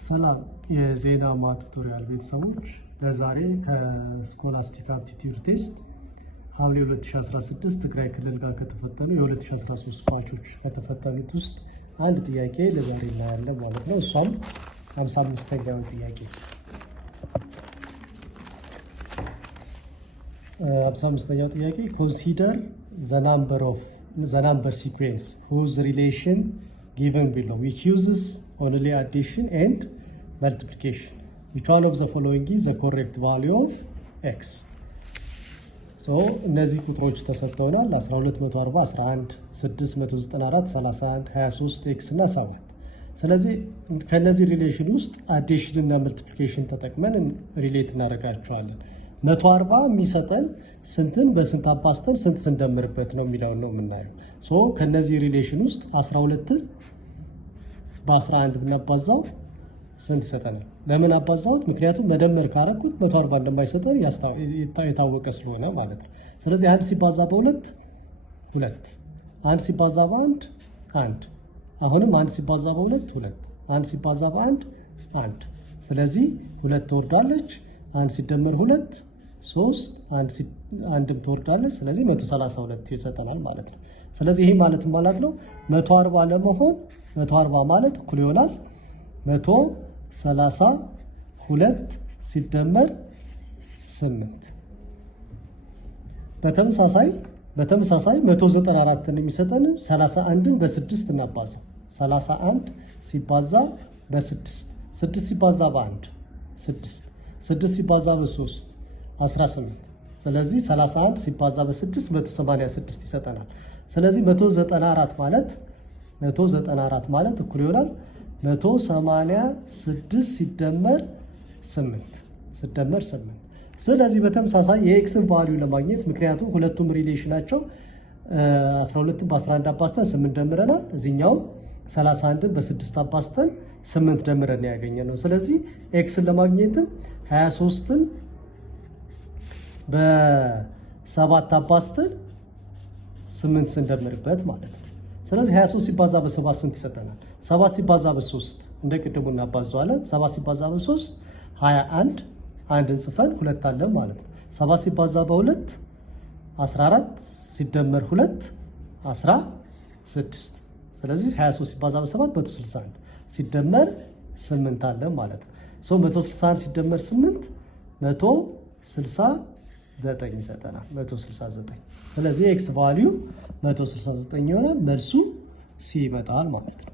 ሰላም የዜና ቱቶሪያል ቤተሰቦች፣ ለዛሬ ከስኮላስቲክ አፕቲቲዩድ ቴስት ሐምሌ 2016 ትግራይ ክልል ጋር ከተፈተኑ የ2013 ባቾች ከተፈተኑት ውስጥ አንድ ጥያቄ ለዛሬ እናያለን ማለት ነው። እሷም 55ኛው ጥያቄ 55ኛው ጥያቄ consider the number sequence whose relation given below which uses only addition and multiplication. Which one of the following is the correct value of x? So እነዚህ ቁጥሮች ተሰጥተውናል 1240 11 694 31 23 x እና 7። ስለዚህ ከነዚህ ሪሌሽን ውስጥ አዲሽን እና መልቲፕሊኬሽን ተጠቅመን ሪሌት እናደርጋቸዋለን። 140 የሚሰጠን ስንትን በስንት አባዝተን ስንት ስንደምርበት ነው የሚለው ነው የምናየው። ሶ ከነዚህ ሪሌሽን ውስጥ 12 በ11 ብናባዛው ስንት ይሰጠናል? ለምን አባዛውት? ምክንያቱም መደመር ካረኩት 140 እንደማይሰጠን የታወቀ ስለሆነ ማለት ነው። ስለዚህ 1 ሲባዛ በ2 2፣ 1 ሲባዛ በ1 1፣ አሁንም 1 ሲባዛ በ2 2፣ 1 ሲባዛ በ1 1። ስለዚህ 2 ትወርዳለች፣ 1 ሲደመር 2 3፣ 1 ትወርዳለች። ስለዚህ 132 ይሰጠናል ማለት ነው። ስለዚህ ይሄ ማለት ነው 140 ለመሆን 140 ማለት እኩል ይሆናል 132 ሲደመር 8። በተመሳሳይ 194 የሚሰጠን 31ን በ6 እናባዛው። 31 ሲባዛ በ6 6 ሲባዛ በ1 6 6 ሲባዛ በ3 18። ስለዚህ 31 ሲባዛ በ6 186 ይሰጠናል። ስለዚህ 194 ማለት እኩል ይሆናል 186 ሲደመር 8 ስለዚህ በተመሳሳይ የኤክስን ቫልዩ ለማግኘት ምክንያቱም ሁለቱም ሪሌሽናቸው 12ን በ11 አባዝተን 8 ደምረናል፣ እዚህኛው 31ን በ6 አባዝተን 8 ደምረን ያገኘነው። ስለዚህ ኤክስን ለማግኘትም 23ን በ7 አባዝተን 8 ስንደምርበት ማለት ነው። ስለዚህ 23 ሲባዛ በ7 ስንት ይሰጠናል? 7 ሲባዛ በ3 እንደ ቅድሙ እናባዛዋለን። 7 ሲባዛ በ3 21፣ አንድን ጽፈን 2 አለን ማለት ነው። 7 ሲባዛ በ2 14 ሲደመር 2 16። ስለዚህ 23 ሲባዛ በ7 161 ሲደመር 8 አለን ማለት ነው። 161 ሲደመር 8 169 ይሰጠናል። 169። ስለዚህ ኤክስ ቫልዩ 169 ይሆናል። መልሱ ሲ ይመጣል ማለት ነው።